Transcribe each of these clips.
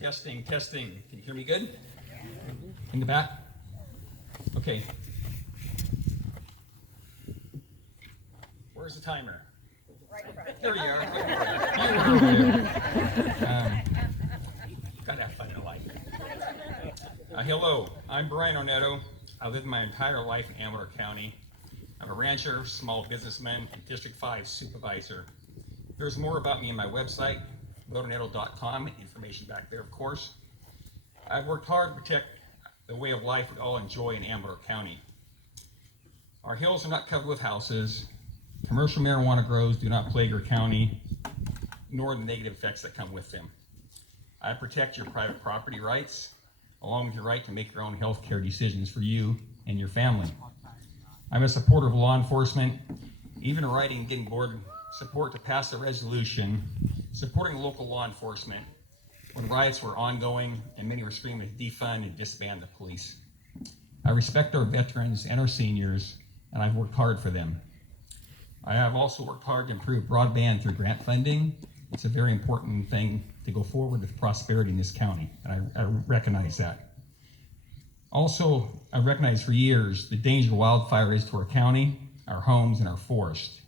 Testing. Can you hear me good? In the back? Okay. Where's the timer? Right in front. There you are. Gotta have fun in life. Hello, I'm Brian Oneto. I lived my entire life in Amador County. I'm a rancher, small businessman, and District 5 Supervisor. There's more about me on my website, oneto.com, information back there, of course. I've worked hard to protect the way of life we all enjoy in Amador County. Our hills are not covered with houses. Commercial marijuana grows do not plague our county, nor the negative effects that come with them. I protect your private property rights, along with your right to make your own health care decisions for you and your family. I'm a supporter of law enforcement, even writing getting board support to pass a resolution supporting local law enforcement when riots were ongoing and many were screaming to defund and disband the police. I respect our veterans and our seniors, and I've worked hard for them. I have also worked hard to improve broadband through grant funding. It's a very important thing to go forward with prosperity in this county, and I recognize that. Also, I recognize for years the danger wildfire is to our county, our homes, and our forest.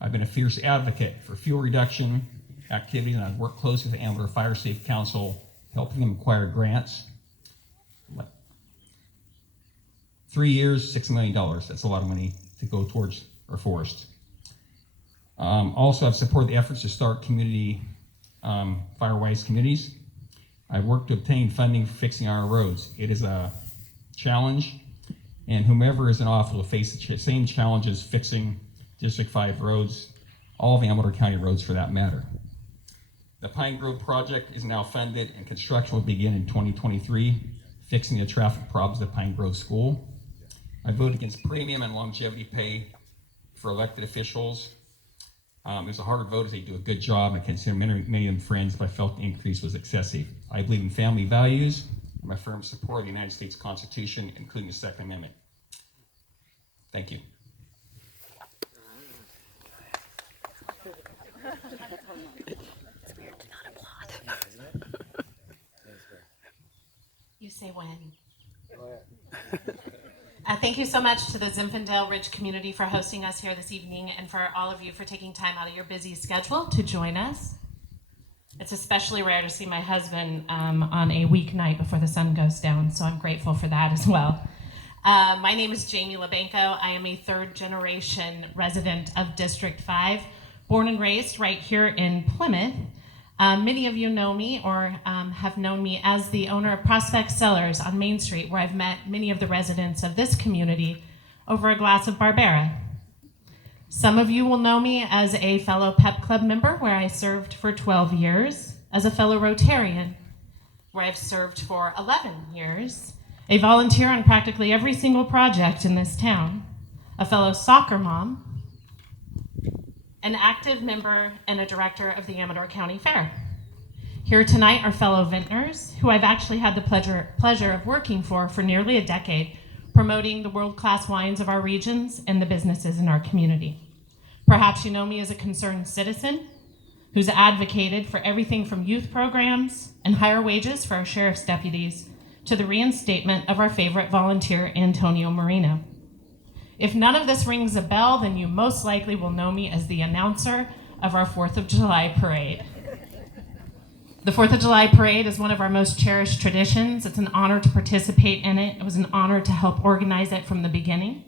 I've been a fierce advocate for fuel reduction activities, and I've worked closely with the Amador Fire Safe Council, helping them acquire grants. 3 years, $6 million. That's a lot of money to go towards our forest. Also, I've supported the efforts to start community fire-wise communities. I've worked to obtain funding for fixing our roads. It is a challenge, and whomever is in office will face the same challenges fixing District 5 roads, all of the Amador County roads for that matter. The Pine Grove project is now funded, and construction will begin in 2023, fixing the traffic problems at Pine Grove School. I voted against premium and longevity pay for elected officials. It was a hard vote as they do a good job. I consider many of them friends, but I felt the increase was excessive. I believe in family values. I'm a firm supporter of the United States Constitution, including the Second Amendment. Thank you. It's weird to not applaud. You say when. Thank you so much to the Zinfandel Ridge community for hosting us here this evening, and for all of you for taking time out of your busy schedule to join us. It's especially rare to see my husband on a weeknight before the sun goes down, so I'm grateful for that as well. My name is Jamie Lubenko. I am a third-generation resident of District 5, born and raised right here in Plymouth. Many of you know me or have known me as the owner of Prospect Cellars on Main Street, where I've met many of the residents of this community over a glass of Barbera. Some of you will know me as a fellow Pep Club member, where I served for 12 years, as a fellow Rotarian, where I've served for 11 years, a volunteer on practically every single project in this town, a fellow soccer mom, an active member and a director of the Amador County Fair. Here tonight are fellow vintners who I've actually had the pleasure of working for nearly a decade, promoting the world-class wines of our regions and the businesses in our community. Perhaps you know me as a concerned citizen who's advocated for everything from youth programs and higher wages for our sheriff's deputies to the reinstatement of our favorite volunteer, Antonio Marino. If none of this rings a bell, then you most likely will know me as the announcer of our 4th of July parade. The 4th of July parade is one of our most cherished traditions. It's an honor to participate in it. It was an honor to help organize it from the beginning.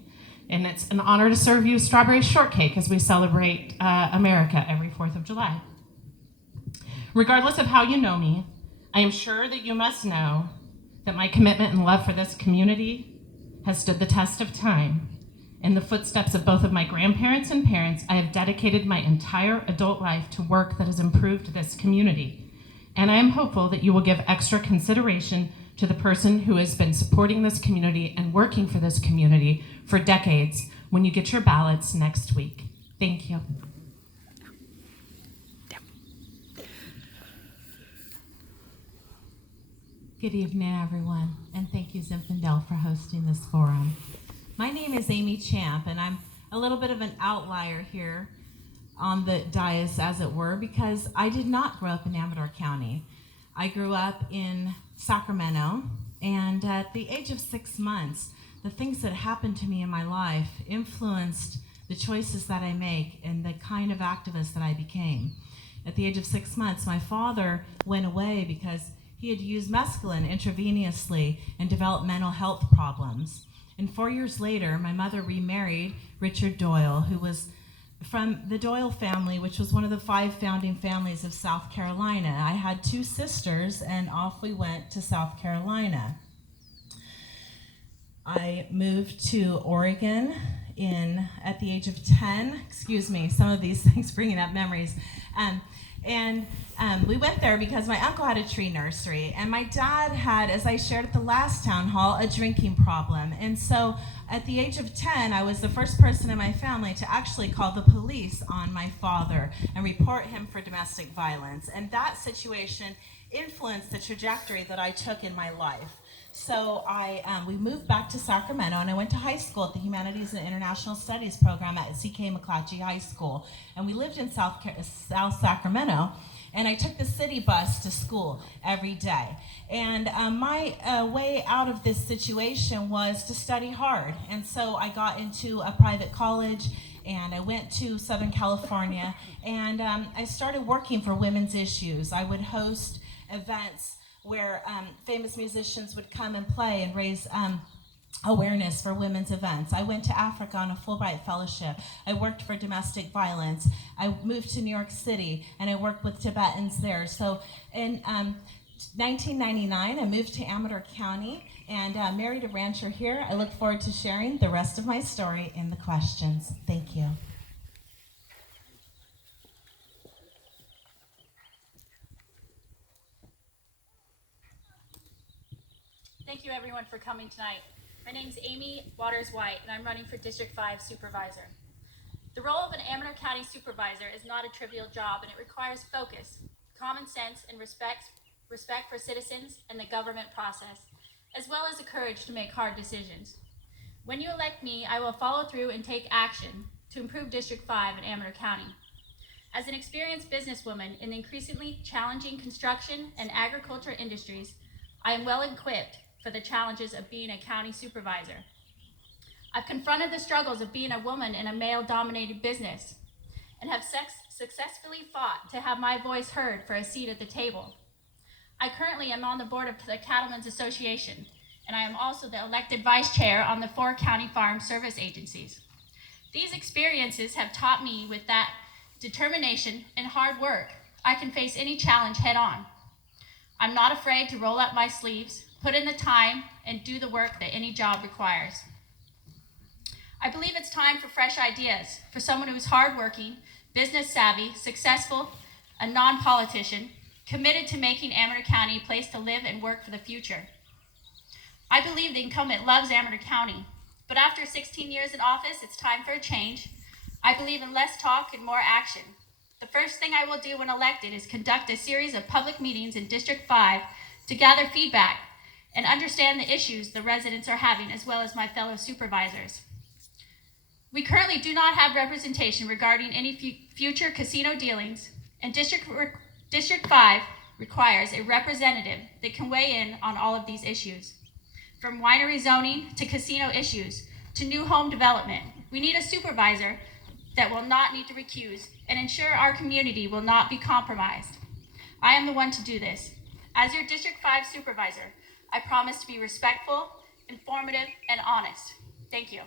And it's an honor to serve you strawberry shortcake as we celebrate America every 4th of July. Regardless of how you know me, I am sure that you must know that my commitment and love for this community has stood the test of time. In the footsteps of both of my grandparents and parents, I have dedicated my entire adult life to work that has improved this community. And I am hopeful that you will give extra consideration to the person who has been supporting this community and working for this community for decades when you get your ballots next week. Thank you. Good evening, everyone, and thank you, Zinfandel, for hosting this forum. My name is Amy Champ, and I'm a little bit of an outlier here on the dais, as it were, because I did not grow up in Amador County. I grew up in Sacramento, and at the age of 6 months, the things that happened to me in my life influenced the choices that I make and the kind of activist that I became. At the age of 6 months, my father went away because he had used mescaline intravenously and developed mental health problems. And 4 years later, my mother remarried Richard Doyle, who was from the Doyle family, which was one of the 5 founding families of South Carolina. I had 2 sisters, and off we went to South Carolina. I moved to Oregon at the age of 10. Excuse me, some of these things bringing up memories. We went there because my uncle had a tree nursery, and my dad had, as I shared at the last town hall, a drinking problem. And so at the age of 10, I was the first person in my family to actually call the police on my father and report him for domestic violence. And that situation influenced the trajectory that I took in my life. So we moved back to Sacramento, and I went to high school at the Humanities and International Studies program at C.K. McClatchy High School. And we lived in South Sacramento, and I took the city bus to school every day. And my way out of this situation was to study hard. And so I got into a private college, and I went to Southern California, and I started working for women's issues. I would host events where famous musicians would come and play and raise awareness for women's events. I went to Africa on a Fulbright fellowship. I worked for domestic violence. I moved to New York City, and I worked with Tibetans there. So in 1999, I moved to Amador County and married a rancher here. I look forward to sharing the rest of my story in the questions. Thank you. Thank you everyone for coming tonight. My name is Amy Waters-White, and I'm running for District 5 Supervisor. The role of an Amador County Supervisor is not a trivial job, and it requires focus, common sense, and respect for citizens and the government process, as well as the courage to make hard decisions. When you elect me, I will follow through and take action to improve District 5 in Amador County. As an experienced businesswoman in the increasingly challenging construction and agriculture industries, I am well equipped for the challenges of being a county supervisor. I've confronted the struggles of being a woman in a male-dominated business and have successfully fought to have my voice heard for a seat at the table. I currently am on the board of the Cattlemen's Association, and I am also the elected vice chair on the 4 county farm service agencies. These experiences have taught me with that determination and hard work, I can face any challenge head on. I'm not afraid to roll up my sleeves, put in the time, and do the work that any job requires. I believe it's time for fresh ideas, for someone who's hardworking, business savvy, successful, a non-politician, committed to making Amador County a place to live and work for the future. I believe the incumbent loves Amador County, but after 16 years in office, it's time for a change. I believe in less talk and more action. The first thing I will do when elected is conduct a series of public meetings in District 5 to gather feedback and understand the issues the residents are having, as well as my fellow supervisors. We currently do not have representation regarding any future casino dealings, and District 5 requires a representative that can weigh in on all of these issues. From winery zoning to casino issues to new home development, we need a supervisor that will not need to recuse and ensure our community will not be compromised. I am the one to do this. As your District 5 supervisor, I promise to be respectful, informative, and honest. Thank you.